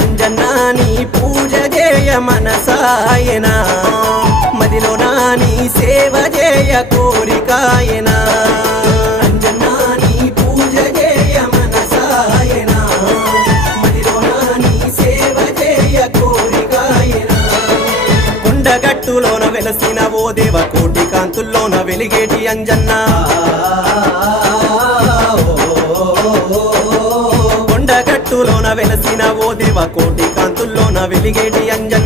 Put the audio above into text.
అంజన్నా నీ పూజ చేయ మనసాయనా మదిలో నాని సేవ చేయ కోరికాయనా అంజన్నా నీ పూజ చేయ మనసాయనా మదిలో నాని సేవ చేయ కోరికాయనా కొండగట్టులోన వెలసిన ఓ దేవ కోటి కాంతుల్లోన వెలిగేటి అంజన్నా కొండగట్టులోన వెలసిన ఓ దేవ కోటి కాంతుల్లోన వెలిగేటి అంజన్నా